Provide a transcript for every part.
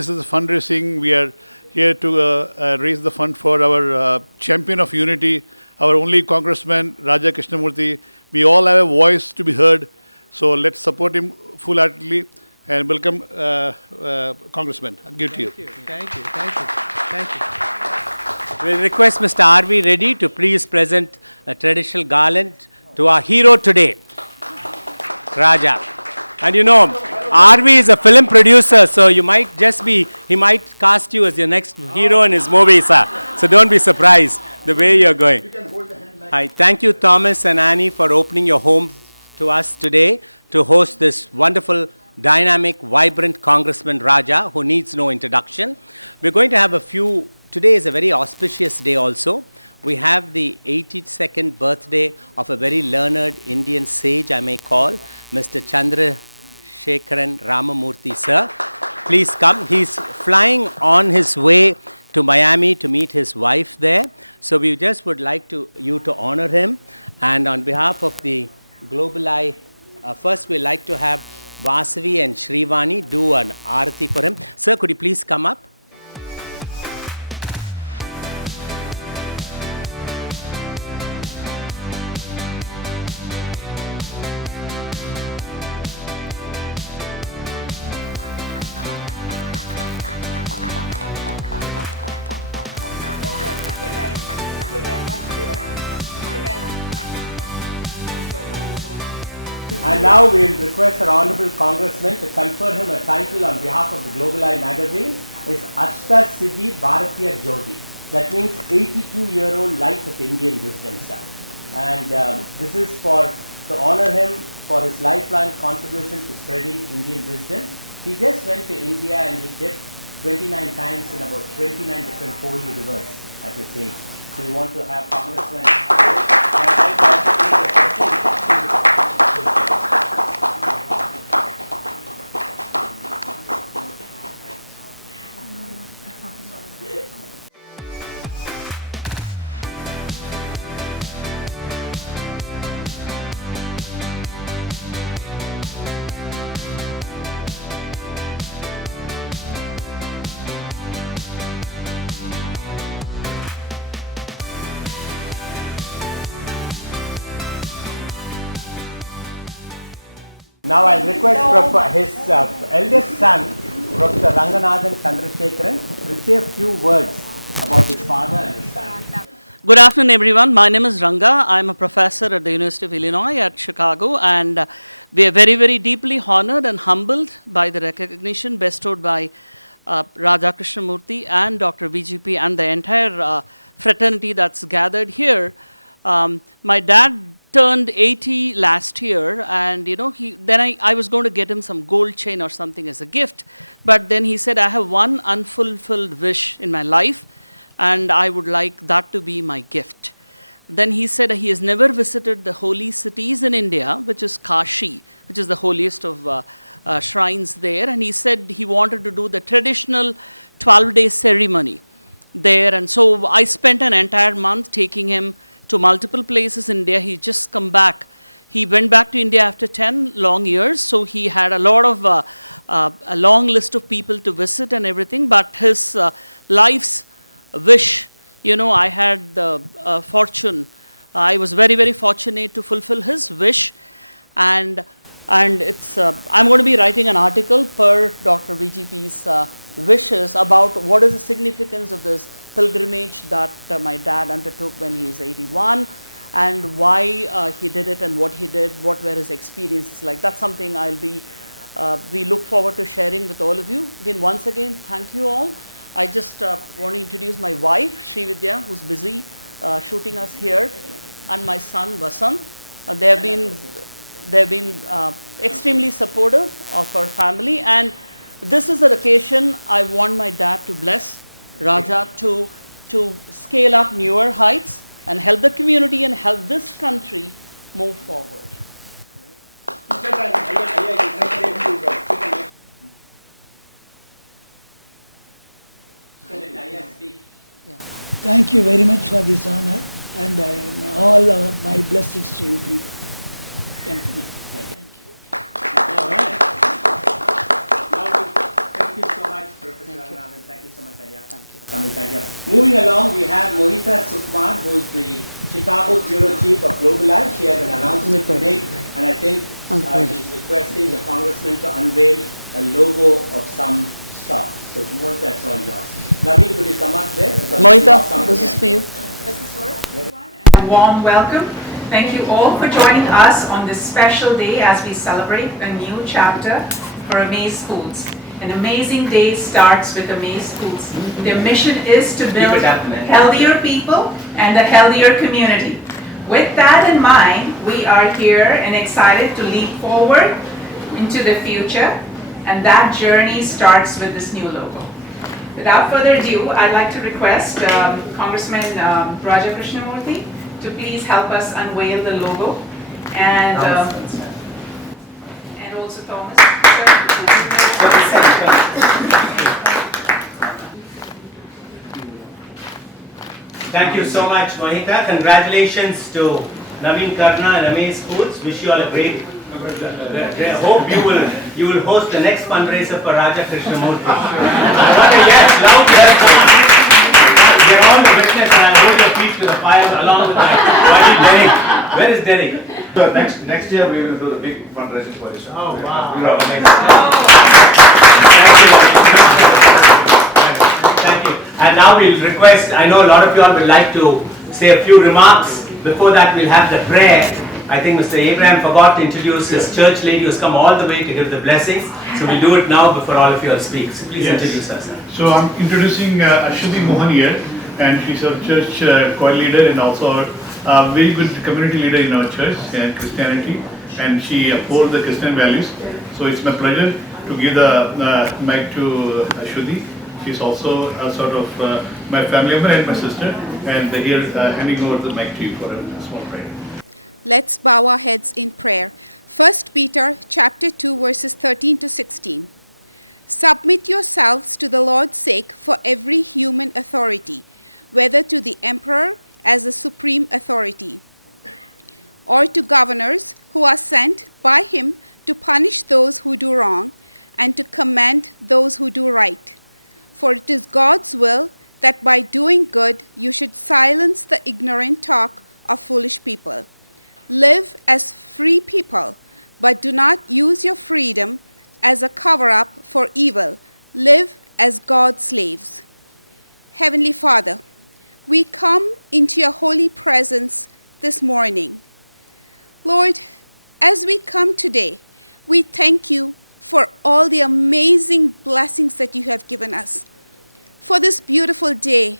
this is fundraising. We are here to raise the fund for our champion of unity, our only Congressman Raja Krishnamoorthi. We all have a voice to be heard, so let's support him full-heartedly and welcome Congressman. I'll give it to you. Thank you. Thank you. We'll request Mr. R.V. Reddy to please present a traditional garland to our hero today, Raja. And you know, R.V. is a film producer, so he might cast you as your next hero in his movie, sir. So don't be surprised the way you're going. Hi, thank you, Thomas and Annie, for opening your home to us today to host this wonderful, dynamic, vibrant Congressman Raja, who needs no introduction. We're going to have today is a very auspicious day also. We have the 82nd birthday of a very learned Indian sage, I may call, Mr. Chandrasekharan Ramamurthy, sir. Please come. He's flying on his way to Miami to meet his wife there. So we just would like you to honor him. And on behalf of the Global Eye, first we'd like to have Vasavi and Shrivani do an arati for him. Sir, could you please come up? And now we'll request our Honorable Congressman to confer him a title on behalf of the Global Eye magazine. It's Ashtar Siddhi Bharatiya Jyoti. That means 82-year-old light of Indian wisdom, sir. And this is to honor him for his lifelong contribution to spreading Indian wisdom. He just went to India and he dipped 29 times in about 29 different holy rivers at his age. So we want to have Congressman. Now I'll request his eldest son, Dr. Ranganathan Chandrasekharan, will say a few words about his father and his family. Good afternoon, everyone. My name is Ranga. I'm a professor at the University of Illinois at Chicago, and we are very, very deeply honored and humbled by the recognition bestowed by Raja Krishnamoorthi and Dr. VGP and the entire fraternity that's gathered here. My dad turned 80 last year, and I was going to get him some gold chain or something as a gift, but then he said, I have one unfulfilled wish in my life, and I would like that to be my gift. Then he said he has never visited the holy cities in India, which is Kashi, which is the holiest of shrines there, and he said he wanted to do the traditional 12-day ceremony there, and so I spent an entire month taking him to multiple places in India. He just come back. He went back to India after 10 long years, so he had a lot of, a long list of people to visit and everything, but his life's wish, I had the fortune, I was very, very fortunate to fulfill his wish, and it's, I'm going to be writing an article per Dr. VGP's wishes about what is the significance of this pilgrimage that my dad undertook when he was 81, and why he did it and what he did, what were his experiences like. That's something we look forward to sharing with all of you. Again, once again, thank you all. I just want to introduce my wife, Sri Vidya, who's busy shooting us here, and my son, Vasant. They've been extremely supportive of our family, and this is the occasion I want my dad to bless Raja to scale up newer heights and help the community and help this country move forward. Thank you very much for this honor, and all my blessings to you people. Gentlemen. Thank you. All right. Thank you so much, Professor. Ranganathan. Thank you so much, Ayya. Thank you. For coming. Thank you. Moving along, we have Mohita Sukhman, who is the Chicago Bureau Chief of Global Eye. She has an announcement to make, and I think she's requesting the Congressman to unveil a logo of some sort. So, Mohita, that's all yours. Naveen, could you come up there? Mohita, this is for you. A warm welcome. Thank you all for joining us on this special day as we celebrate a new chapter for Amaze Schools. An amazing day starts with Amaze Schools. Their mission is to build healthier people and a healthier community. With that in mind, we are here and excited to leap forward into the future, and that journey starts with this new logo. Without further ado, I'd like to request Congressman Raja Krishnamoorthi to please help us unveil the logo, and also Thomas. Thank you so much, Mohita. Congratulations to Naveen Karna and Amaze Foods. Wish you all a great. I hope you will host the next fundraiser for Raja Krishnamoorthi. Yes, loud welcome. They're all the witness, and I'll hold your feet to the fire along with my buddy Derek. Where is Derek? So next year we will do the big fundraising for this. Oh wow! Thank you. And now we'll request. I know a lot of you all would like to say a few remarks. Before that, we'll have the prayer. I think Mr. Abraham forgot to introduce his church lady who's come all the way to give the blessings. So we'll do it now before all of you all speak. So please introduce us. So I'm introducing Ashwati Mohan here, and she's our church choir leader and also a very good community leader in our church and Christianity, and she upholds the Christian values. So it's my pleasure to give the mic to Ashwati. She's also a sort of my family member and my sister, and here handing over the mic to you for a small prayer. Let's bow our heads in prayer. 1 Peter chapter 2 verses 13 to 16. Submit yourselves to the Lord's sake for every human authority, whether to the emperor as the supreme authority, or to governors who are sent by him to punish those who do wrong and to commend those who do right. For it is God's will that by doing good you should silence the ignorant talk of foolish people. Live as free people, but do not use your freedom as a cover-up for evil. Live as God's slaves. Heavenly Father, we come into your holy presence this morning. Lord, as we come today, we thank you for all the amazing blessings that you have given us. For this beautiful day,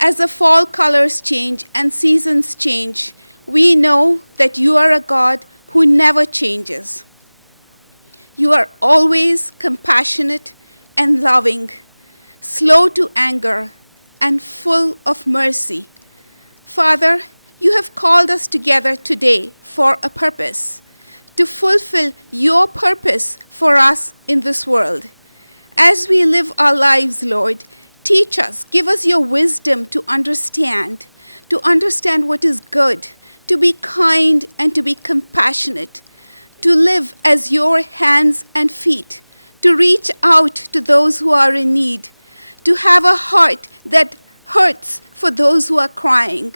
as the fall colors change and seasons change, we know that you are a God who never changes. You are always compassionate and loving, slow to anger, and full of mercy. Father, you have called us together today for a purpose, to fulfill your purpose for us in this world. As we live our lives, Lord, teach us, give us your wisdom to understand what is good, to be kind and to be compassionate, to live as your hands and feet, to reach out to those who are in need, to have a heart that hurts for those who are crying.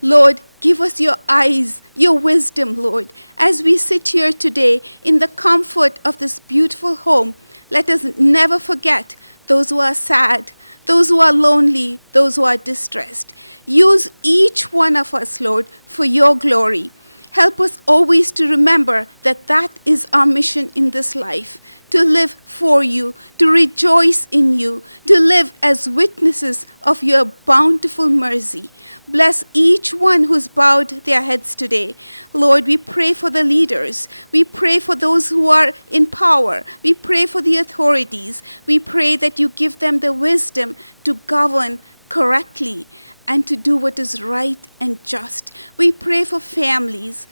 Lord, give us your eyes, your wisdom, Lord, as we sit here today in the comfort of this beautiful home. Let us never forget those who are sad, those who are lonely, those who are distressed. Use each one of us, Lord, for your glory. Help us always to remember that that is our mission in this life, to live for you, to rejoice in you, to live as witnesses of your bountiful mercy. Bless each one who's bowed their heads today. Lord, we pray for the leaders. We pray for those who are in power. We pray for the authorities. We pray that you give them the wisdom to govern correctly and to do what is right and just. We pray for families.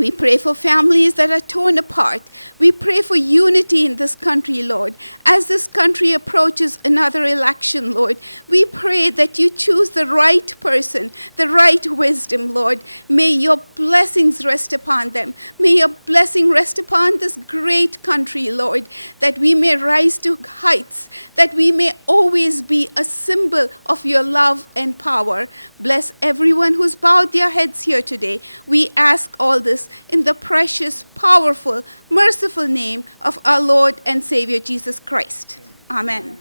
We pray for families that are torn apart. We pray for unity in this country, Lord. As this country approaches another election, Lord, we pray that you choose the right person, the right wisdom, Lord. May your blessings rest upon them. May your blessing rest upon this great country, Lord, that we may rise to heights, that we may always be a symbol of your love and power. Bless everyone who's bowed their heads here today. We ask all this in the precious, powerful, merciful name of our Lord and Savior Jesus Christ. Amen.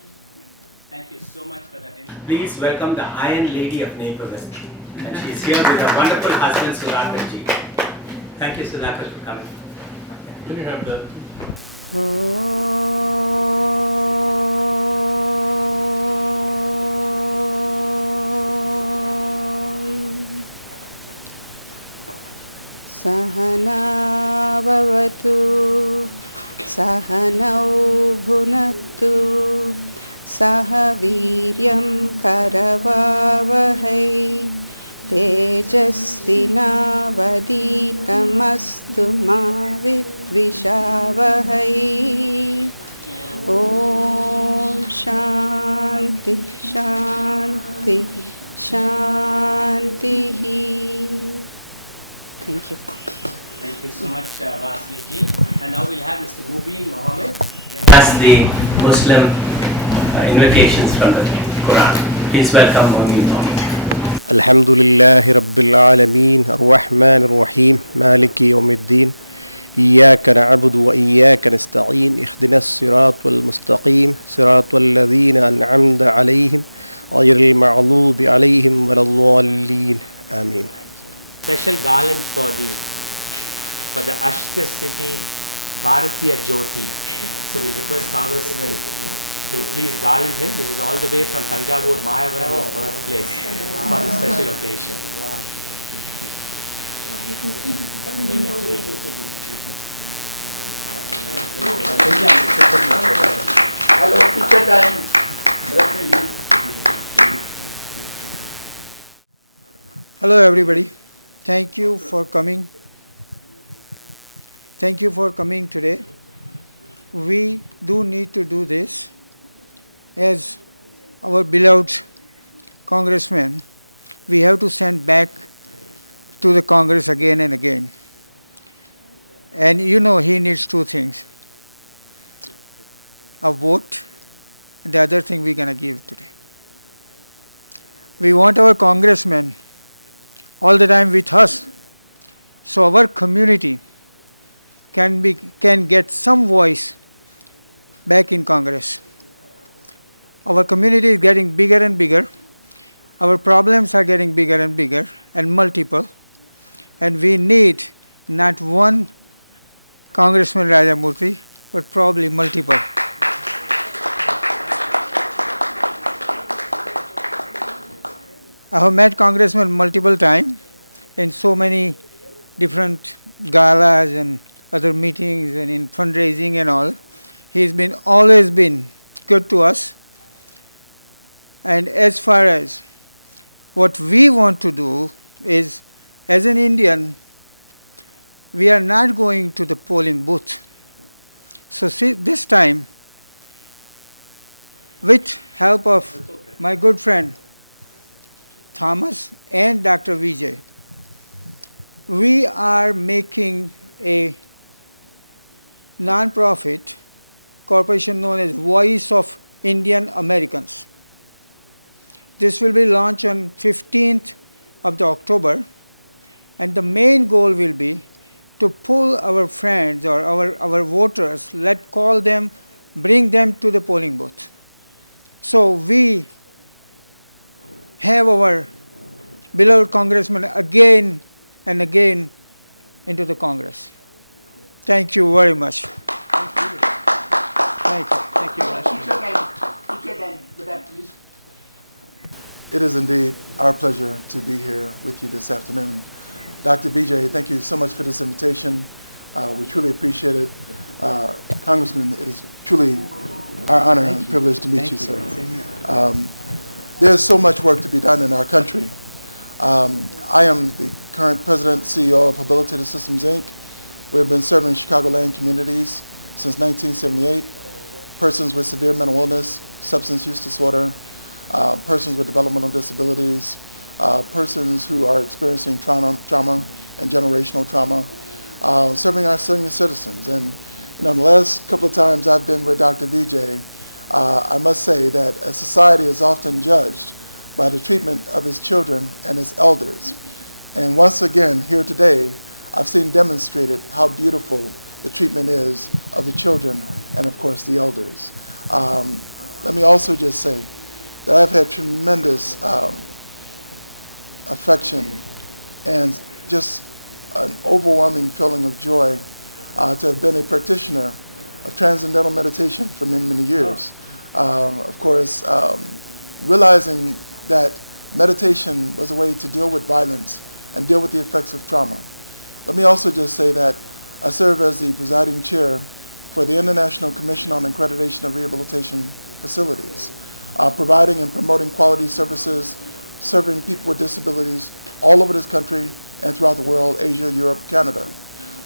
Thank you so much for that. Please welcome the Iron Lady of Neighborhood. And she's here with her wonderful husband, Sudhakar ji. Thank you, Sudhakar, for coming. Can you have that? Sahana vavatu, sahanau bhunattu, sahaviryam karavavahai, tejasvinavaditamastu ma vidvishavahai. Om Shanti Shanti Shanti. Thank you. Thank you so much, Vasili ji. And now we'll have Mr. Mubin Mohammed bring us the Muslim invocations from the Quran. Please welcome Mubin Mohammed. الحمد لله رب العالمين الرحمن الرحيم مالك يوم الدين إياك نعبد وإياك نستعين اهدنا الصراط المستقيم صراط الذين أنعمت عليهم غير المغضوب عليهم ولا الضالين آمين. Special garland for the Ashtasiddhi Bharatiya Jyoti. So we request Congressman to please garland him. This is all the way from Tanjavur, Mayavaram, his birthplace, for this special occasion. Hello, picture time. Hello everybody. Thank you for coming. Thank you for coming today. We do need to do this as our beloved congressman. We have to send back to the Congress again and again. And you know he needs two things. A vote, and the other thing we're going to give today. We want our congressman all the time with us, so our community can get some voice back in Congress. Our community is getting bigger and bigger. Our problems are getting bigger and bigger and multiple. And we need not one Congressman Raja Krishnamoorthi, but probably multiple. I have met Congressman multiple times in so many different galas and other meetings and in fundraising and all. He's always been good to us. And as far as what we want to do is, as an Indian, we are not going to the polling booth. So see, this time, with help of my good friend Thomas and Dr. Vijay, we are making a non-profit corporation known as Voice of Indian Americans. This will be launched on 15th of the October, and the main goal will be to pull our friends or our voters, call them, bring them to the polling booth. So we have our beloved congressman again and again into the Congress. Thank you very much. Thank you. Thank you. It is indeed our pleasure to be here with you this afternoon. Dr. Vijay, thank you so much for this invitation. We truly appreciate it. Congressman, it is truly our honor and privilege to meet you, sir. There's so much work to be done in our country. I am the current president CEO of Habilitated Systems, Inc. We've been serving Chicagoland communities since 1978. Persons with severe mental illness, substance use disorder, persons with developmental disabilities, persons who are experiencing trauma and generational trauma, serving our senior citizens. And the last couple of times I've been with Dr. Vijay, I must say that a society is often judged by the treatment of its children and its elders. And once again, here today, I've seen demonstrated how beautiful the treatment is of the children and, of course, the elders. Let me also just say that I've had tremendous affection and just an overwhelming feeling of joy to have been a practitioner of transcendental meditation for many, many years. Of course, realizing that meditation was a way to deal with violence and deal with the effects of trauma. Let me also just say that I serve as the presiding chair for the International Commission on Accreditation of Rehabilitation Facilities, providing and promoting quality services, serving people with disabilities all over this country and throughout the world, Asia, Europe, Canada.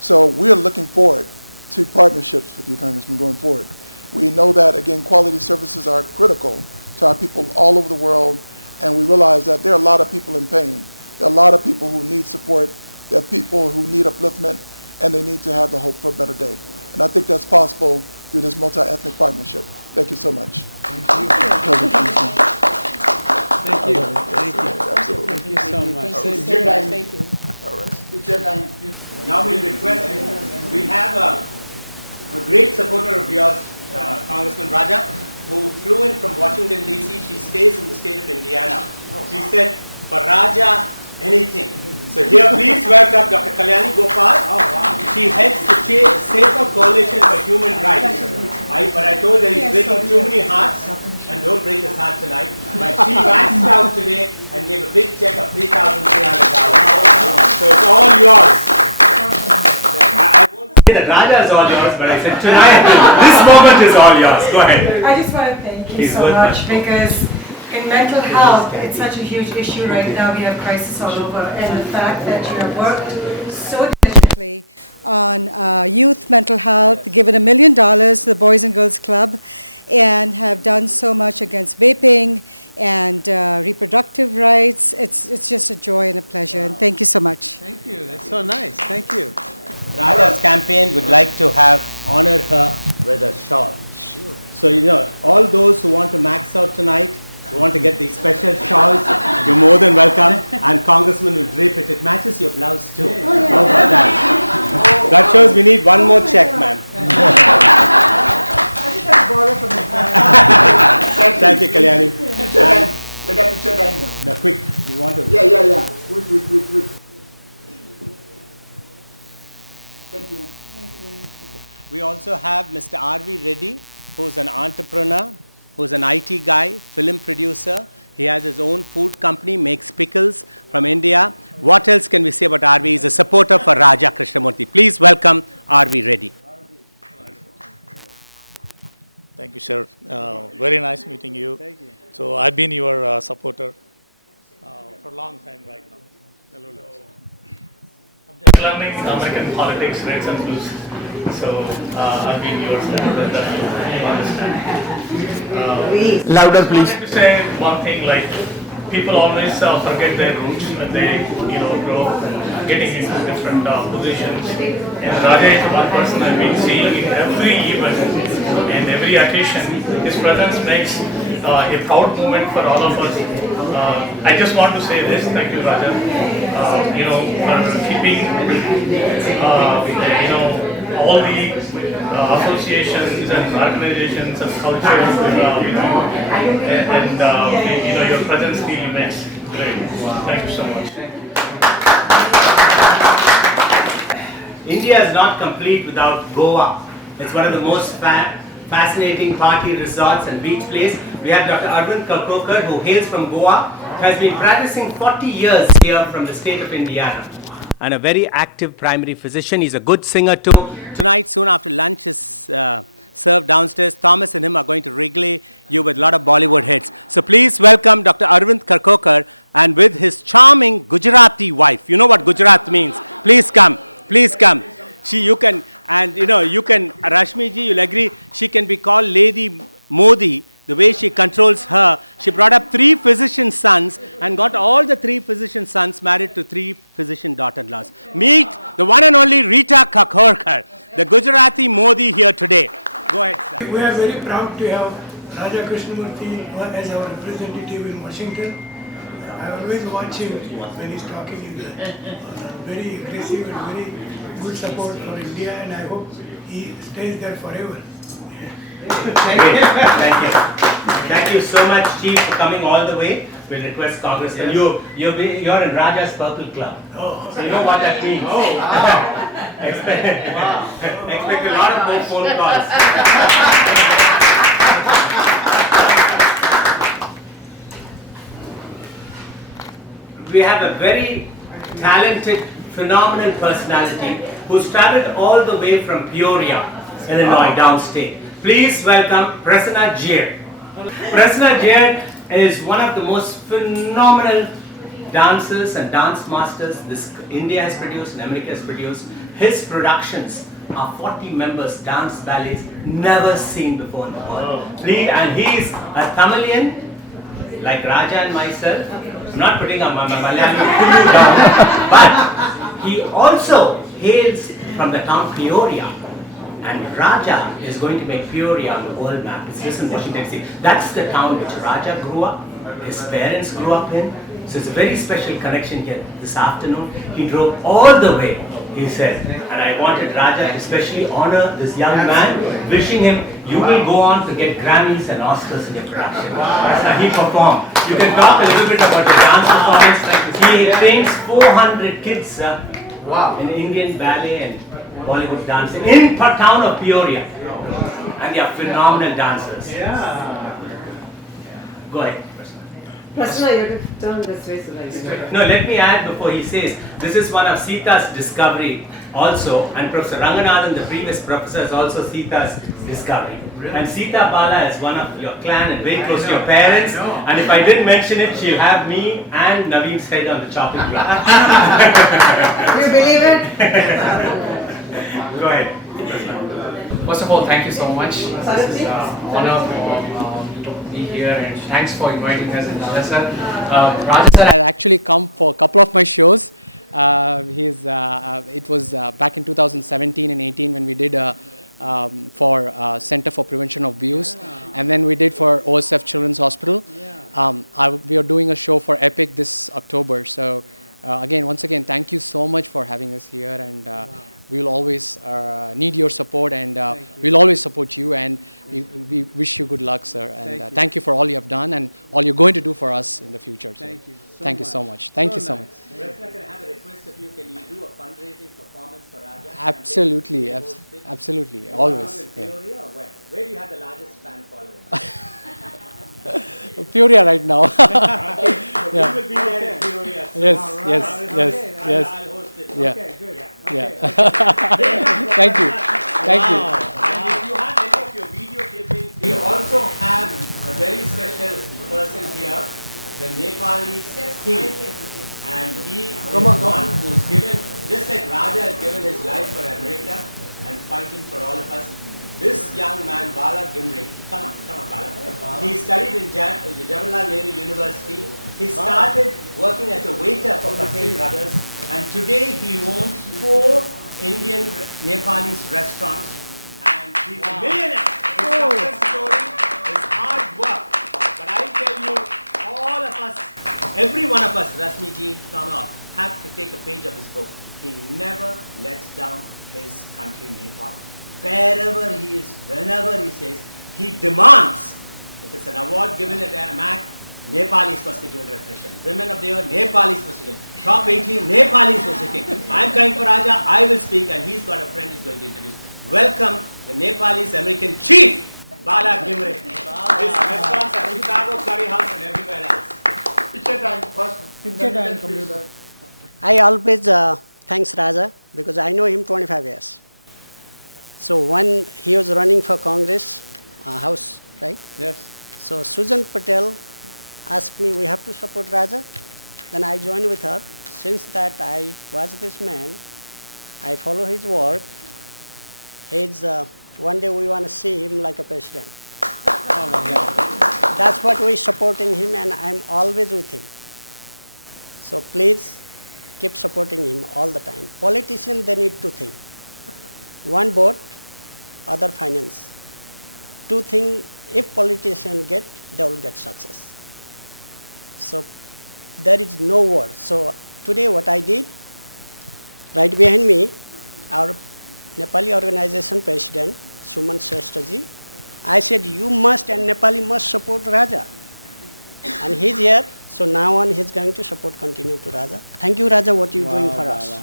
So we are looking forward to partnerships with you, Congressman, going forward. We know that, again, quality services are critical to our people all over the world, and we realize that there are a lot of people in pain. There are a lot of people who need support. There are people who need upliftment, and they need to have the hope for a better day. And I think that's possible through this multi-ethnic partnership. Thank you so much. Thank you. Thank you. Thank you. Absolutely. Thank you so much. Thank you. All right. Now we'll request, we have a great supporter of yours, Congressman Raja, who flew in from Washington, D.C. She stays in the state of Indiana. She said, for Raja, anything. So here, please welcome Dr. Kalyani Gopal. She heads the Safer Coalition for Human Rights. But I told her he's breaking too many hearts, and don't break his heart tonight. But she maxed out today and gave a big check of $3,300. So it's all yours. I won't say that Raja is all yours, but I said tonight, this moment is all yours. Go ahead. I just want to thank you so much, because in mental health, it's such a huge issue right now. We have crisis all over, and the fact that you have worked so diligently on youth mental health, given $1 million to the Boys and Girls Club, and have done so much against vaping and reproductive rights. It's just a joy and a pleasure, and thank you so much. Thank you. That's so nice. Thank you. Raja's campaign would like to have honored her with a shawl. Sure. So, all those who want to max out tonight, who want to get these special shawls, you're more than welcome. And Congressman will drape it. It matches your blouse too. How about that? That shows we need one more check, ma'am. Thank you, Kalyani. No, quick. You want to? Yeah. Quick. Thank you. We also have Mr. R.V. Reddy, who's an entrepreneur, who's an IT guy, film producer. He has his own food company, makes pickles from India. What else can we say about R.V.? He's a supporter for Raja Krishnamoorthi. Please welcome R.V. Reddy. Thank you, sir. Very nice meeting you. Thank you. So I've been your supporter for a long time right now. Hello, I'm just learning American politics, rates and rules. So I've been your supporter. You understand. Louder, please. I want to say one thing, like people always forget their roots when they, grow getting into different positions. And Raja is one person I've been seeing in every event, in every occasion. His presence makes a proud moment for all of us. I just want to say this, thank you, Raja, for keeping, all the associations and organizations and cultures, your presence feel makes great. Thank you so much. India is not complete without Goa. It's one of the most fascinating party resorts and beach place. We have Dr. Arvind Kalpokar, who hails from Goa, has been practicing 40 years here from the state of Indiana, and a very active primary physician. He's a good singer too. Tonight, soon after lunch, his served downstairs. Thomas and him are going to regale you with a lot of Bollywood hits. So please welcome Dr. Arvind Karkokar and with his charming Gujarati wife. You know what Gujarat means. Please come. Please come. You can, Rashmi ji, you'll agree, she can be called Lady Modi. The way she controls her, she brought up 3 physician sons and got all the 3 physician sons married to 3 physician daughter-in-laws. Meet the one and only Rita Karkokar, the Gujarati Modi here today. Go ahead, sir. We are very proud to have Raja Krishnamoorthi as our representative in Washington. I always watch him when he's talking. He's very aggressive and very good support for India, and I hope he stays there forever. Thank you. Thank you so much, Chief, for coming all the way. We'll request Congressman. You're in Raja's Purple Club. Oh. So you know what that means. Oh. Expect a lot of more phone calls. We have a very talented, phenomenal personality who's traveled all the way from Peoria, Illinois, downstate. Please welcome Prasanna Jair. Prasanna Jair is one of the most phenomenal dancers and dance masters India has produced and America has produced. His productions are 40 members dance ballets never seen before in the world. And he is a Tamilian, like Raja and myself. I'm not putting my Malayali down, but he also hails from the town Peoria. And Raja is going to make Peoria on the world map. It's just in Washington DC. That's the town which Raja grew up, his parents grew up in. So it's a very special connection here this afternoon. He drove all the way, he said. And I wanted Raja to especially honor this young man, wishing him, you will go on to get Grammys and Oscars in your production. That's how he performed. You can talk a little bit about the dance performance. He trains 400 kids in Indian ballet and Bollywood dancing in the town of Peoria. And they are phenomenal dancers. Yeah. Go ahead. Prasanna, you have to turn this way so like. No, let me add before he says, this is one of Sita's discovery also, and Professor Ranganathan, the previous professor, is also Sita's discovery. And Sita Bala is one of your clan and very close to your parents. And if I didn't mention it, she'll have me and Naveen's head on the chopping block. You believe it? Go ahead. First of all, thank you so much. It's an honor to be here, and thanks for inviting us. And Raja sir has actually come for a couple of my shows. It was back in 2017 and 18 when we did for Center for Prevention of Abuse, and then we did for OSF Children's Hospital. We are doing a show for Epic this October. So once again, thank you so much for having us here, and we'll always need your support, and we'll always support you, and we wish you good luck, sir. And thank you for all you have done and all you're going to do for us in the future. So thank you so much. Thank you so much. Can I have a request of you? Can you do a fundraising performance for Raja? Absolutely, absolutely, always. Yeah. Where do you have the largest fan following? Peoria right now. So we will be there in Peoria. Yes. I'll host it. Yeah. Okay, good. Yeah. Thank you. Thank you. And if you have any of your video clippings, we also have a very special person here, the Nepali king. And he is one who's given, just like Raja has given his life for America and fighting for all of us. This young man, Bala Gimre, come on Bala. He studied in Jawaharlal Nehru University. He started working as a waiter for Patel Brothers, and today he owns 4 Indian Nepalese restaurants, and he's a millionaire. His success story is hard work. But I tell you, all of us, every one of us, Rasmi ji, Thomas, have to take a page of his book. He never lets down his country, Nepal. Wherever he is, whenever he says, he demands. If it's an award given at AMAC, Nepalis must be given recognition. Women of the Year, Nepalis must be given. Top 18, Nepalis must be given. I'm coming for Raja, I will speak, and he's got a friend he's going to introduce. Welcome the Nepalese American Chief, Bala Gimre. His restaurants are Chicago, Curry House, and everywhere else. Picture time first. I always thanks Raja because I know him 25 years. So when he was running for Congress, House, right? Yes. So Susan Patel asked me, we have to support Raja. Then I joined with her. Since that I watch this man, I follow his work. He's, one day we want to see him like a president. Oh my God. That's what we're supporting him, and I'm always with him. So please keep supporting him all the time. Politicians, they need two things. One vote, other finance. Two things, if politicians get, they will get success. So there is no word. So today what I did, right behind me, our Nepali organization president, Suman Shresthaji, I said, you must and Nepali must support Raja. And he's here, so now on he's going to support continue to Raja. Thank you, Raja, what you're doing for us.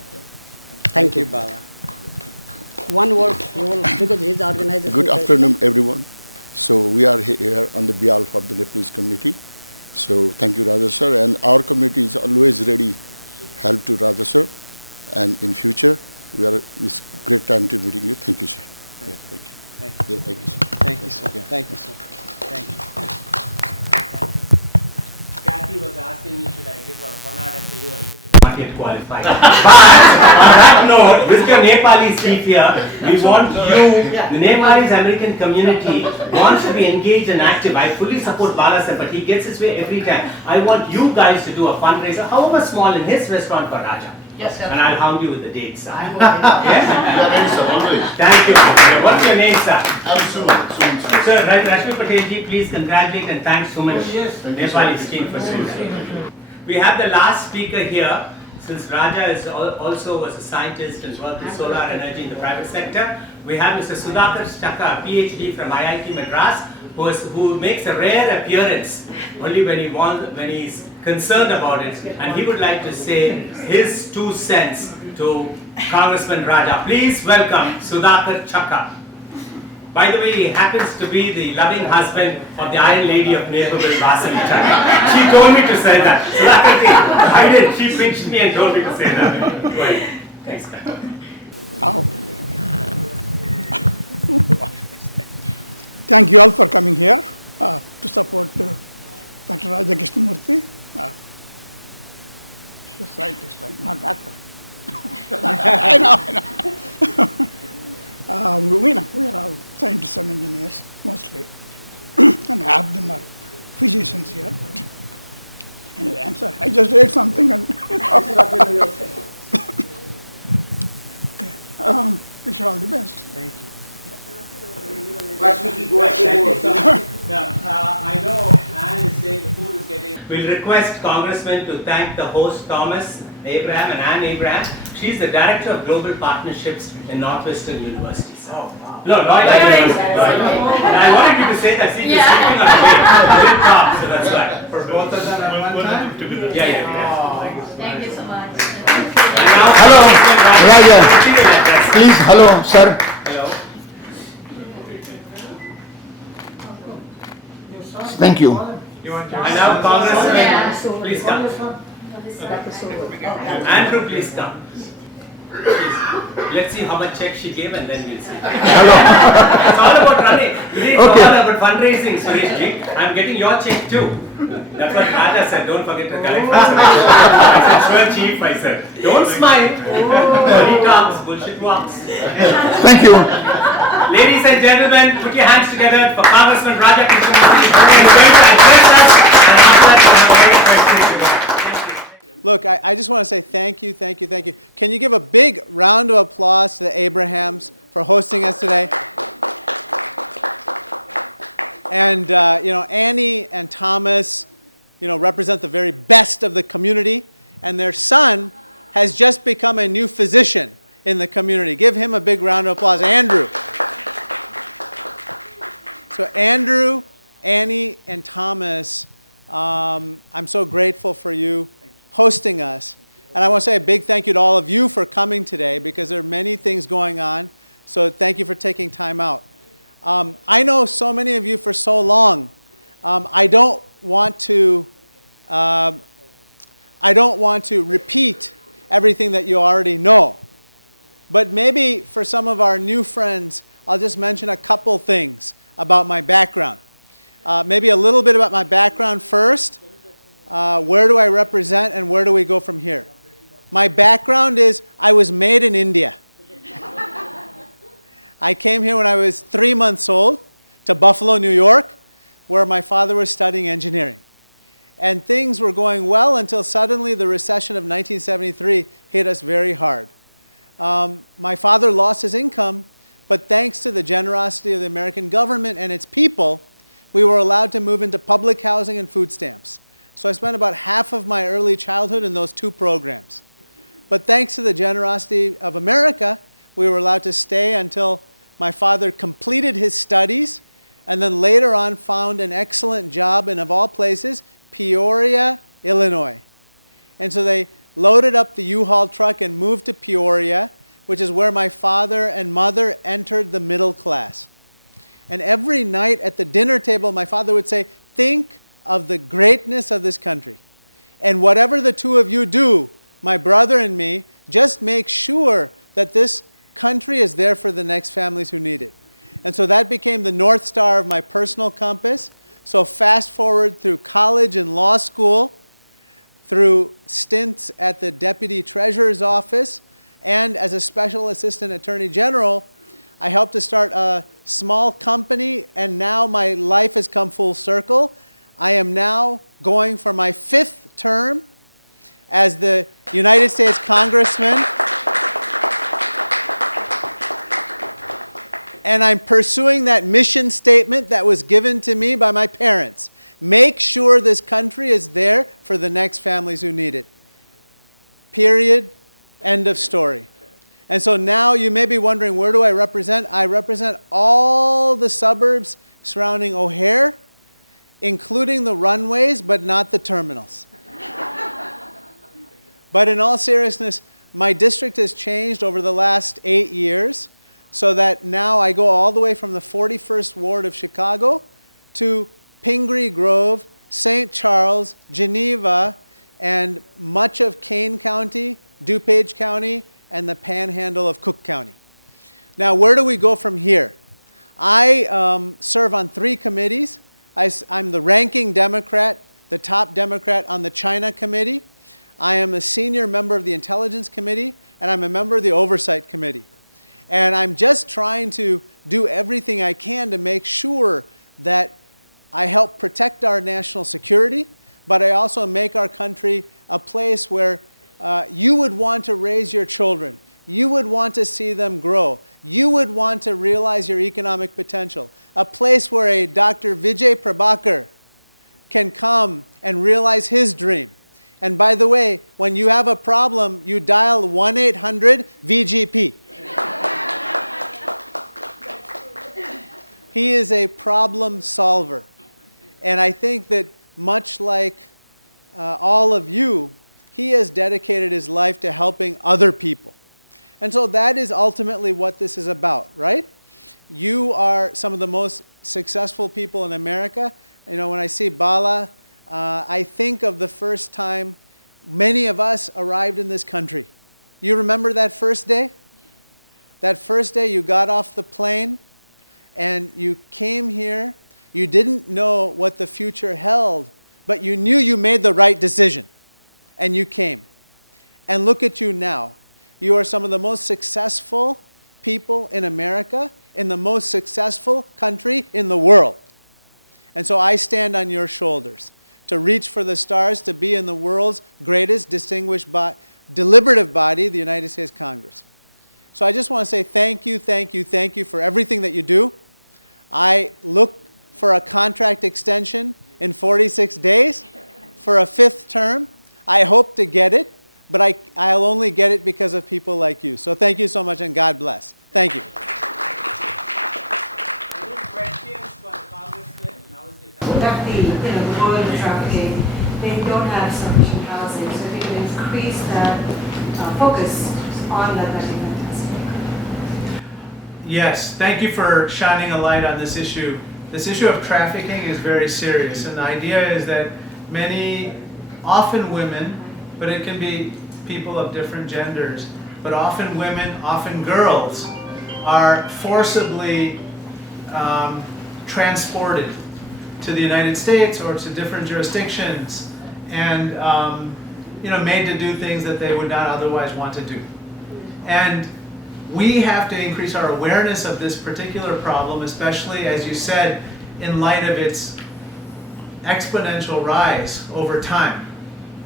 Thank you. Bala. One word, you will, because his organization. Good afternoon, everyone. So we are here on the behalf of the Nepalese community. So thank you, Raja sir, and our community is always ready help to Raja sir. And in future, it's great time to meeting you. Thank you, sir. Yeah, thank you. Thank you. Yeah, thank you, sir. Thank you, sir. Yeah. Thank you, sir. Thank you. Kathy was asking me, should I give a Panada for you? I said, not yet qualified. But on that note, with your Nepali chief here, we want you, the Nepalese American community wants to be engaged and active. I fully support Bala sir, but he gets his way every time. I want you guys to do a fundraiser, however small, in his restaurant for Raja. Yes, sir. And I'll hound you with the dates, sir. Yes? Thank you. What's your name, sir? I'm Suman. Sir, right, Rashmi Patel ji, please congratulate and thanks so much. Nepali Skin for Suman. We have the last speaker here. Since Raja is also was a scientist and worked with solar energy in the private sector, we have Mr. Sudhakar Chakka, PhD from IIT Madras, who makes a rare appearance only when he's concerned about it, and he would like to say his 2 cents to Congressman Raja. Please welcome Sudhakar Chakka. By the way, he happens to be the loving husband of the Iron Lady of Naperville, Vasili Chakka. She told me to say that. Sudhakar ji, I did. She pinched me and told me to say that. Go ahead. Thanks, Oh. Thank you all for coming here to support Dr. Raja Krishnamoorthi. It's right, not doctor. I know. We are all scientists and engineers, mostly, and half them are physicians here. But anyway, I'm sorry. I just ate something and. Okay. Wish you all the best. Thank you. I know Anne is saying the food is getting. We'll request Congressman to thank the host Thomas Abraham and Anne Abraham. She's the Director of Global Partnerships in Northwestern University. Oh, wow. No, Loyola University. I wanted you to say that. See, you're sleeping on the way. I didn't talk, so that's why. For both of them at one time? Yeah. Thank you so much. Hello, Raja. Please, hello, sir. Hello. Thank you. And now Congressman, please come. Andrew, please come. Please. Let's see how much check she gave and then we'll see. Hello. It's all about running. It is all about fundraising, Suresh ji. I'm getting your check too. That's what Raja said. Don't forget to collect from Suresh. I said, swear chief, I said. Don't smile. Money talks, bullshit walks. Thank you. Ladies and gentlemen, put your hands together for Congressman Raja Krishnamoorthi. He's going to address us and after that we'll have a very questions. Look, I just want to say thank you. Can you give a big round of applause to the Abrahams for hosting us today? And, Annie and Thomas, represent the very best of the community. And their son has just become a new physician in the community. Give him a big round of applause. Andrew. So Andrew, Annie, and Thomas, I'm so grateful for you hosting us. And I want to say a big thank you to all of you for coming today because there are many things going on. So thank you for taking time out. I know so many of you for so long. I don't want to repeat everything that you already know. But maybe for some of our new friends, I'll just mention a couple things about my background. Maybe a little bit about my background first. Where do I represent and where do we go from here? My background is I was made in India. I came here when I was 3 months old to Buffalo, New York, where my father was studying engineering. And things were going well until suddenly the recession of 1973 hit us very hard. My father lost his income, but thanks to the generosity of the American government and its people, we were allowed to move into public housing and food stamps. So I spent about half of my early childhood in those two programs. But thanks to the generosity of America, we were allowed to stay until my father completed his studies and then later on found an excellent job in, of all places, Peoria, Illinois. And so they loaded up the U-Haul truck and moved to Peoria, which is where my father and mother entered the middle class. And every night at the dinner table, my father would say, think of the greatness of this country. And whatever the two of you do, my brother and me, just make sure that this country is there for the next families who need it. And so that became the North Star of my personal compass. So fast forward through college and law school, through stints at the Deputy Treasurer's Office, and as a Special Assistant Attorney General, I helped to start a small company, and now my life has come full circle. I am now going for my 5th term as the United States Congressman. And I'm pursuing that mission statement that was given to me by my parents. Make sure this country is there for the next families who need it. Period. End of story. And so now you may be wondering, where do I represent? I represent all the suburbs surrounding O'Hare, including the runways, but not the terminals. But in all seriousness, my district has changed over the last 8 years, so that now I go all the way from the 41st Ward of Chicago to Pingree Grove, St. Charles, Geneva, and much of Kane County, DuPage County, and the panhandle of Cook County. Now, where do we go from here? I serve on 3 committees. I'm the ranking Democrat, the top Democrat on the China Committee. I am a senior member of the Intelligence Committee, and I'm a member of the Oversight Committee. And I'm just trying to do everything I can to make sure that I help protect our national security, but I also make our country a place where you would want to raise your children. You would want to see them grow. You would want to realize your economic potential. A place where a Dr. Vijay Prabhakar can come and realize his dream. And by the way, when you have a problem, you dial 1-800-VGP. He is a problem solver. And I think that much like all of you, he has dedicated his life to helping other people. And so that is ultimately what this is about, right? You are some of the most successful people in America. You know, when I see Bala, I think of the first time many of us arrived in this country. You remember that first day? That first day you got off the plane and you came here. You didn't know what the future held, but you knew you made the right decision. And you came. And look at you now. You are some of the most successful people in America, in the most successful country in the world. And so I stand on your shoulders to reach for the stars, to be in the world's greatest distinguished deliberative body, the United States Congress. So I just want to say thank you, thank you, thank you for everything that you do. I look for a contract extension in 46 days for a 5th term. I hope to get it, but I'll only get it because of people like you. So thank you so much, and God bless. Thank you. Of the world trafficking, they don't have sufficient housing, so if we can increase that focus on that, that'd be fantastic. Yes, thank you for shining a light on this issue. This issue of trafficking is very serious, and the idea is that many, often women, but it can be people of different genders, but often women, often girls, are forcibly transported to the United States or to different jurisdictions and made to do things that they would not otherwise want to do. And we have to increase our awareness of this particular problem, especially, as you said, in light of its exponential rise over time.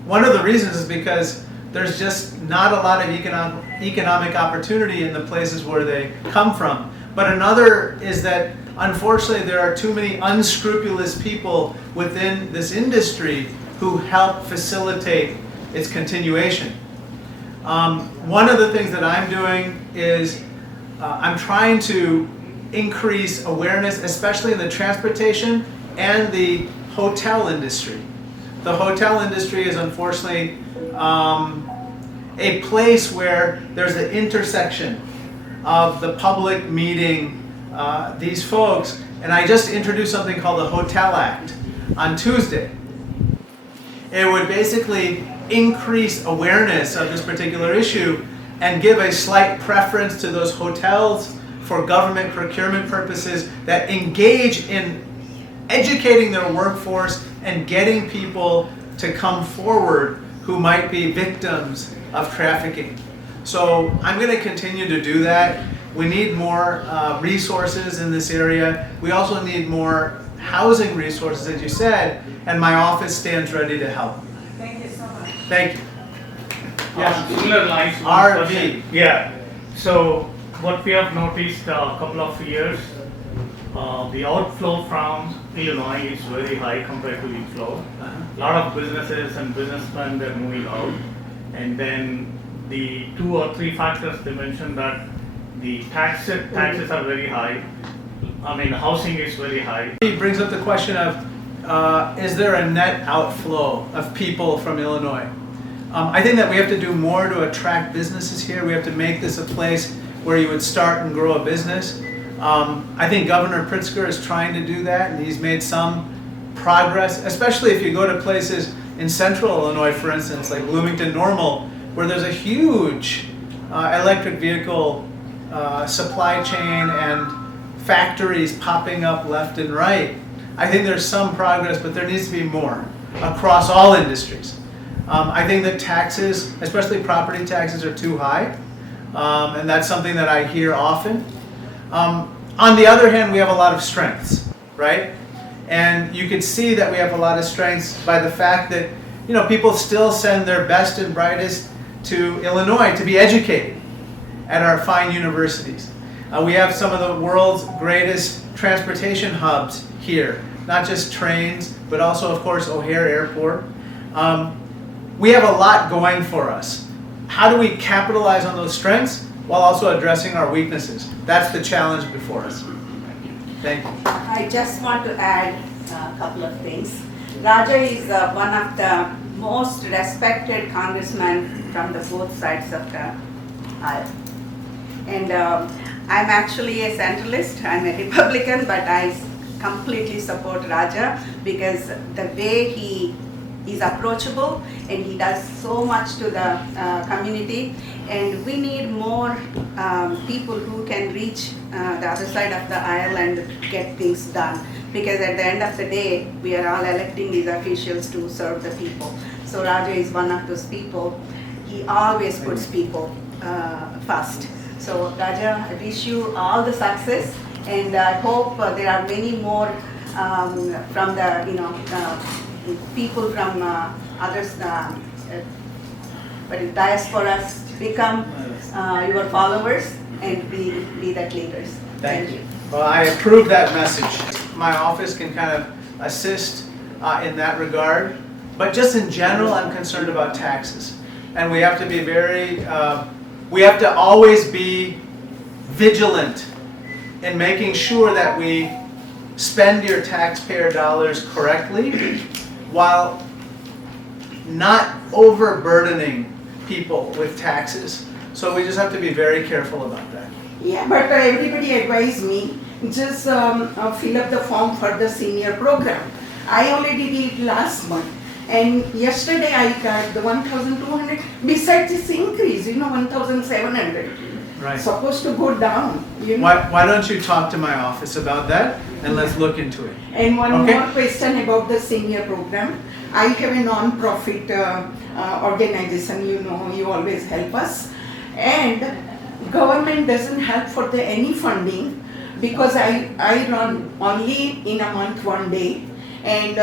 One of the reasons is because there's just not a lot of economic opportunity in the places where they come from. But another is that, unfortunately, there are too many unscrupulous people within this industry who help facilitate its continuation. One of the things that I'm doing is I'm trying to increase awareness, especially in the transportation and the hotel industry. The hotel industry is unfortunately a place where there's the intersection of the public meeting these folks, and I just introduced something called the Hotel Act on Tuesday. It would basically increase awareness of this particular issue and give a slight preference to those hotels for government procurement purposes that engage in educating their workforce and getting people to come forward who might be victims of trafficking. So I'm going to continue to do that. We need more resources in this area. We also need more housing resources, as you said, and my office stands ready to help. Thank you so much. Thank you. Yes. Similar lines. RV. Yeah. So what we have noticed a couple of years, the outflow from Illinois is very high compared to inflow. A lot of businesses and businessmen, they're moving out. And then the 2 or 3 factors they mentioned, that the taxes are very high. I mean, housing is very high. He brings up the question of, is there a net outflow of people from Illinois? I think that we have to do more to attract businesses here. We have to make this a place where you would start and grow a business. I think Governor Pritzker is trying to do that, and he's made some progress, especially if you go to places in central Illinois, for instance, like Bloomington Normal, where there's a huge electric vehicle supply chain and factories popping up left and right. I think there's some progress, but there needs to be more across all industries. I think that taxes, especially property taxes, are too high, and that's something that I hear often. On the other hand, we have a lot of strengths, right? And you could see that we have a lot of strengths by the fact that people still send their best and brightest to Illinois to be educated at our fine universities. We have some of the world's greatest transportation hubs here, not just trains, but also, of course, O'Hare Airport. We have a lot going for us. How do we capitalize on those strengths while also addressing our weaknesses? That's the challenge before us. Thank you. I just want to add a couple of things. Raja is one of the most respected congressmen from the both sides of the aisle. And I'm actually a centralist, I'm a Republican, but I completely support Raja because the way he is approachable and he does so much to the community, and we need more people who can reach the other side of the aisle and get things done, because at the end of the day we are all electing these officials to serve the people. So Raja is one of those people. He always puts people first. So Raja, I wish you all the success, and I hope there are many more from the people from others, diasporas to become your followers and be that leaders. Thank you. Well, I approve that message. My office can kind of assist in that regard, but just in general, I'm concerned about taxes, and we have to be we have to always be vigilant in making sure that we spend your taxpayer dollars correctly while not overburdening people with taxes. So we just have to be very careful about that. Yeah, but everybody advised me, just fill up the form for the senior program. I already did it last month. And yesterday I got the 1,200, besides this increase, 1,700. Right. supposed to go down, you know. Why don't you talk to my office about that and let's look into it. And one Okay. more question about the senior program. I have a non-profit organization, you know, you always help us. And government doesn't help for any funding because I run only in a month 1 day, and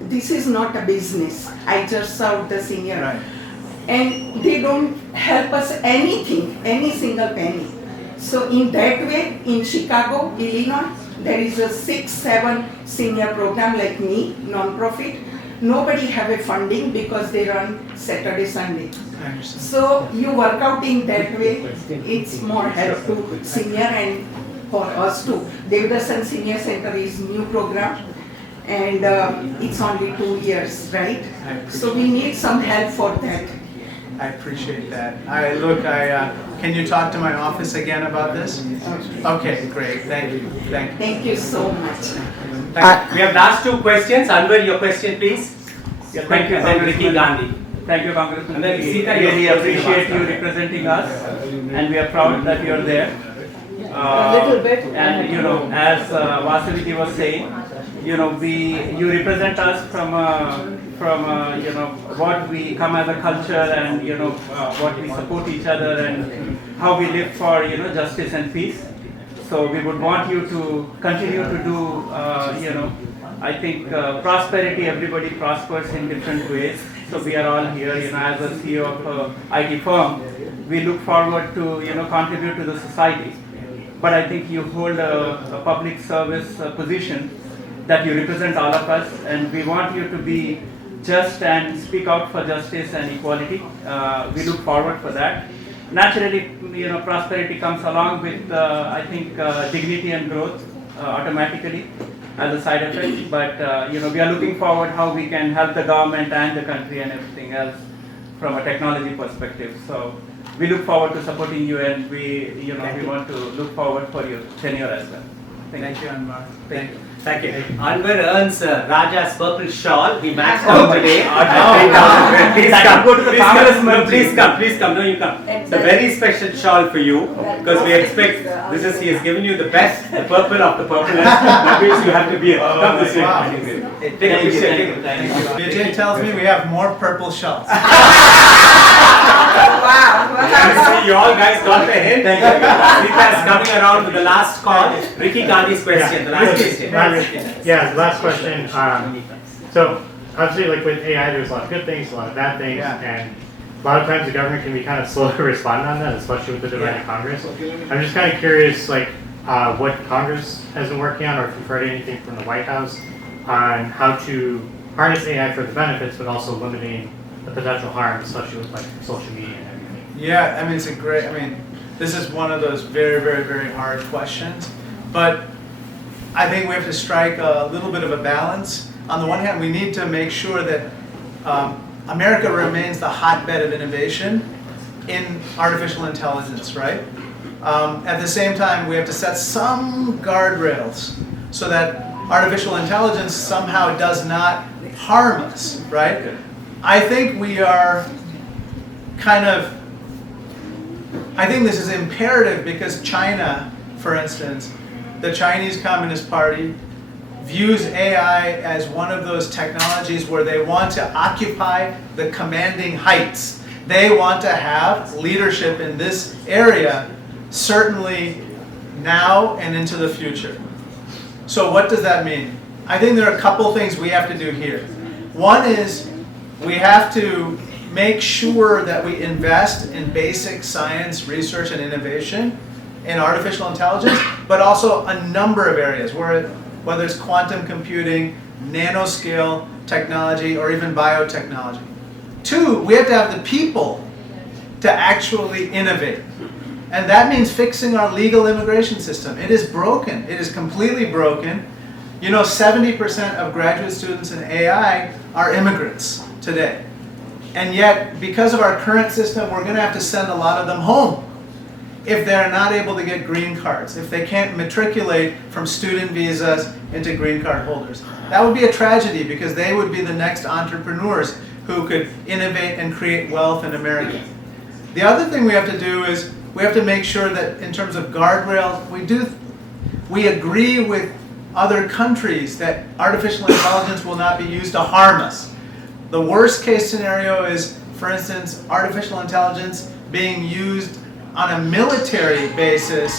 this is not a business. I just serve the senior. Right. And they don't help us anything, any single penny. So in that way, in Chicago, Illinois, there is a 6-7 senior program like me, non-profit. Nobody have a funding because they run Saturday, Sunday. So you work out in that way, it's more help to senior and for us too. Devdasan Senior Center is new program, and it's only 2 years, right? So we need some help for that. I appreciate that. Can you talk to my office again about this? Okay, great. Thank you. Thank you so much. We have last 2 questions. Anwar, your question, please. Yeah, thank you, And then Ricky Gandhi. Thank you, Congressman. And then We Sita, really your appreciate question. you representing us, and we are proud that you are there. A little bit. And you know, as Vasaviti was saying, you know, you represent us from you know, what we come as a culture, and you know, what we support each other, and how we live for, you know, justice and peace. So we would want you to continue to do, you know, I think prosperity, everybody prospers in different ways. So we are all here, you know, as a CEO of a IT firm, we look forward to, you know, contribute to the society. But I think you hold a public service position that you represent all of us, and we want you to be just and speak out for justice and equality. We look forward for that. Naturally, you know, prosperity comes along with, I think, dignity and growth automatically as a side effect. But you know, we are looking forward how we can help the government and the country and everything else from a technology perspective. So we look forward to supporting you, and we want to look forward for your tenure as well. Thank you, Anwar. Thank you. Thank you. Anwar earns Raja's purple shawl. He matched Oh out my today. God. Please That come. will go to the Please come. Congressman, No, please please. come. Please come. No, you come. It's a very special shawl for you because we expect this is. He has given you the best, the purple of the purple. That means you have to be. Come this way. Wow. Take a picture. Vijay tells me we have more purple shawls. See, you all guys got the hint. Sita is coming around with the last call. Ricky Gandhi's question. The last question. Yeah, last question. So obviously, like with AI, there's a lot of good things, a lot of bad things, and a lot of times the government can be kind of slow to respond on that, especially with the divided Congress. I'm just kind of curious, like what Congress has been working on, or if you've heard anything from the White House on how to harness AI for the benefits, but also limiting the potential harm, especially with like social media and everything. Yeah, I mean, this is one of those very, very, very hard questions, but I think we have to strike a little bit of a balance. On the one hand, we need to make sure that America remains the hotbed of innovation in artificial intelligence, right? At the same time, we have to set some guardrails so that artificial intelligence somehow does not harm us, right? I think we are I think this is imperative because China, for instance, the Chinese Communist Party views AI as one of those technologies where they want to occupy the commanding heights. They want to have leadership in this area, certainly now and into the future. So what does that mean? I think there are a couple things we have to do here. One is we have to make sure that we invest in basic science, research, and innovation in artificial intelligence, but also a number of areas, whether it's quantum computing, nanoscale technology, or even biotechnology. Two, we have to have the people to actually innovate. And that means fixing our legal immigration system. It is broken. It is completely broken. You know, 70% of graduate students in AI are immigrants today. And yet, because of our current system, we're going to have to send a lot of them home if they're not able to get green cards, if they can't matriculate from student visas into green card holders. That would be a tragedy because they would be the next entrepreneurs who could innovate and create wealth in America. The other thing we have to do is we have to make sure that in terms of guardrails, we agree with other countries that artificial intelligence will not be used to harm us. The worst case scenario is, for instance, artificial intelligence being used on a military basis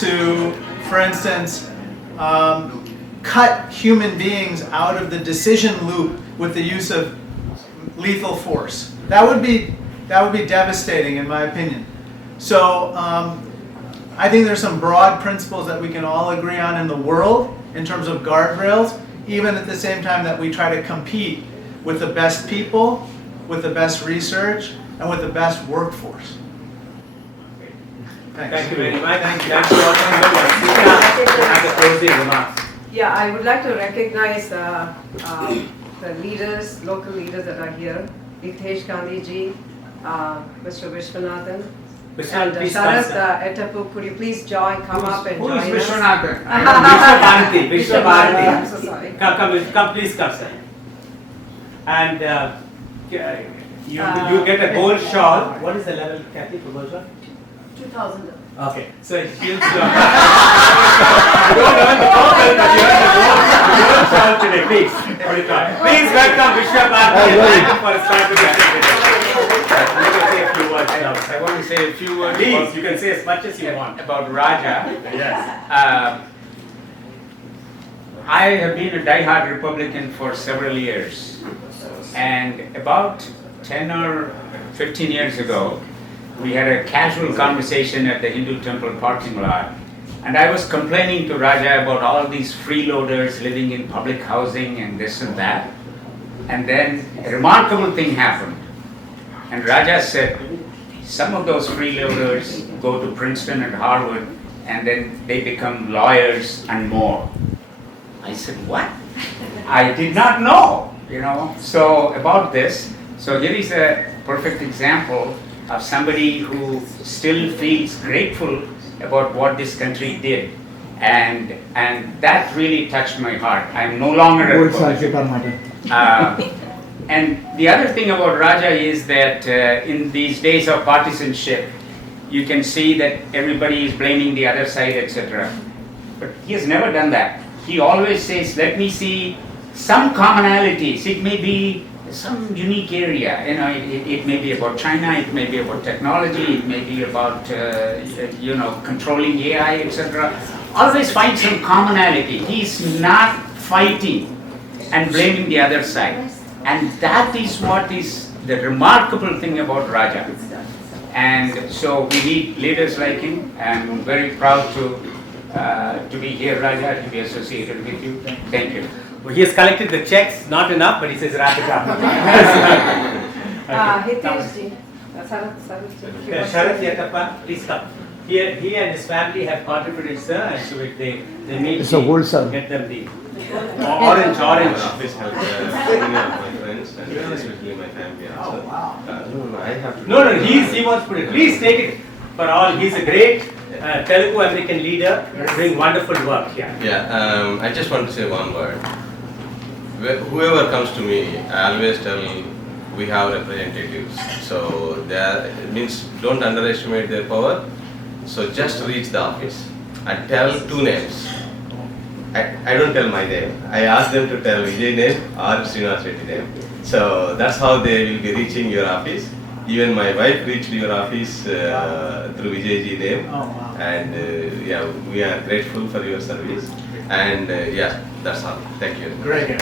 to, for instance, cut human beings out of the decision loop with the use of lethal force. That would be devastating, in my opinion. So I think there's some broad principles that we can all agree on in the world in terms of guardrails, even at the same time that we try to compete with the best people, with the best research, and with the best workforce. Thank you very much. Thank you all for the closing remarks. Yeah, I would like to recognize the leaders, local leaders that are here. Hitesh Gandhi ji, Mr. Vishwanathan. Vishwanathan, please Sarath come, sir. Etapu, could you please come up and Who join is us? Vishwanathan? Vishwa Bharati. I'm so sorry. Come, please come, sir. And you get a gold shawl. What is the level, Kathy, for gold shawl? 2000. Okay, so she'll show. You don't earn the gold, but you earn the gold shawl today. Please, put it on. Please welcome Vishwa Bharati and thank him for his contribution today. You can say a few words now. I want to say a few words. Please, you can say as much as you want. About Raja. Yes. I have been a die-hard Republican for several years. And about 10 or 15 years ago, we had a casual conversation at the Hindu temple parking lot. And I was complaining to Raja about all these freeloaders living in public housing and this and that. And then a remarkable thing happened. And Raja said, some of those freeloaders go to Princeton and Harvard and then they become lawyers and more. I said, what? I did not know, So about this, so here is a perfect example of somebody who still feels grateful about what this country did. And that really touched my heart. I'm no longer a Republican. And the other thing about Raja is that in these days of partisanship, you can see that everybody is blaming the other side, etc. But he has never done that. He always says, let me see some commonalities. It may be some unique area. It may be about China, it may be about technology, it may be about controlling AI, etc. Always find some commonality. He's not fighting and blaming the other side. And that is what is the remarkable thing about Raja. And so we need leaders like him. I'm very proud to be here, Raja, to be associated with you. Thank you. Well, he has collected the checks, not enough, but he says wrap it up. Hitesh ji, Sharath Yatappa, please come. He and his family have contributed, sir, and so if they need It's a gold, sir. get them the orange. No, he wants to put it. Please take it for all. He's a great Telugu American leader doing wonderful work here. Yeah, I just want to say one word. Whoever comes to me, I always tell we have representatives. So that means don't underestimate their power. So just reach the office and tell two names. I don't tell my name. I ask them to tell Vijay name or Srinivas Reddy name. So that's how they will be reaching your office. Even my wife reached your office through Vijay ji name. Oh, wow. And we are grateful for your service. And that's all. Thank you. Great.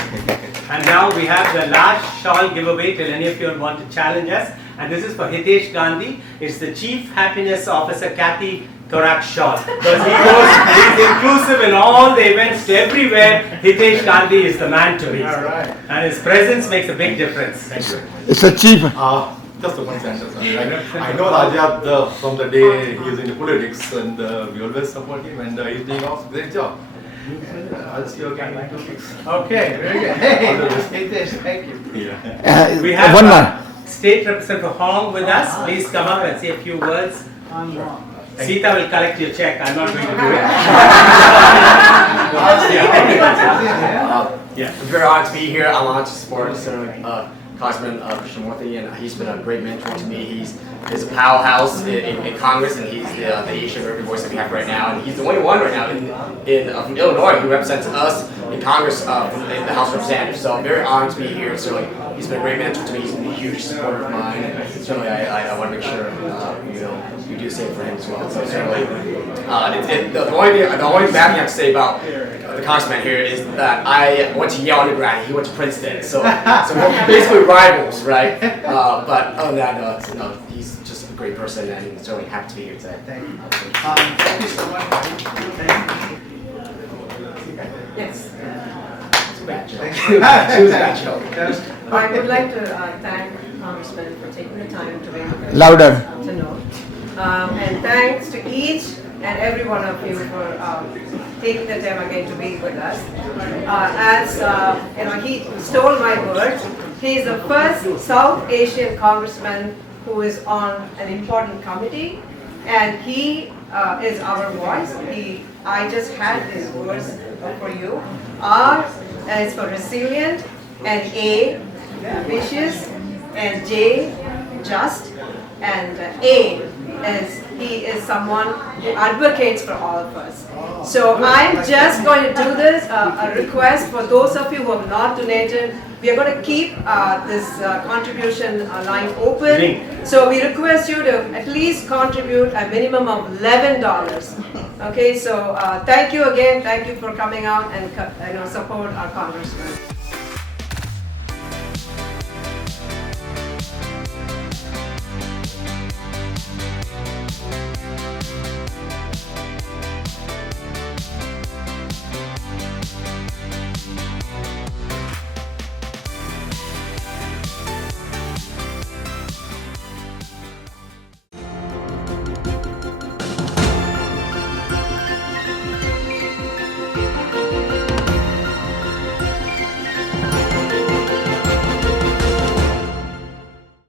And now we have the last shawl giveaway till any of you want to challenge us. And this is for Hitesh Gandhi. It's the Chief Happiness Officer Kathy Thorak shawl. Because he's inclusive in all the events, everywhere. Hitesh Gandhi is the man to be. All right. And his presence makes a big difference. Thank you. It's a chief. Just one sentence. I know Raja from the day he is in politics, and we always support him, and he's doing a great job. I'll see you again in 2 weeks. Okay, very good. Hey, Hitesh, thank you. Yeah. We have one more. State Representative Hong with us. Please come up and say a few words. Sita will collect your check. I'm not going to do it. Yeah, it's very honored to be here. I'm honored to support Congressman Krishnamoorthi, and he's been a great mentor to me. He's a powerhouse in Congress, and he's the Asian American voice that we have right now. And he's the only one right now from Illinois who represents us in Congress in the House of Representatives. So I'm very honored to be here. Certainly, he's been a great mentor to me. He's been a huge supporter of mine. And certainly, I want to make sure we do the same for him as well. So certainly, the only bad thing I have to say about the congressman here is that I went to Yale undergrad, he went to Princeton, so we're basically rivals, right? But other than that, he's just a great person, and certainly happy to be here today. Thank you so much. Yes. Thank you. Bad joke. I would like to thank Congressman for taking the time to make the Louder. afternoon. And thanks to each and every one of you for taking the time again to be with us. He stole my words. He is the first South Asian congressman who is on an important committee, and he is our voice. I just had these words for you. R is for resilient, and A, ambitious, and J, just, and A is he is someone who advocates for all of us. So I'm just going to do this, a request for those of you who have not donated. We are going to keep this contribution line open. So we request you to at least contribute a minimum of $11. Okay, so thank you again. Thank you for coming out and support our congressman.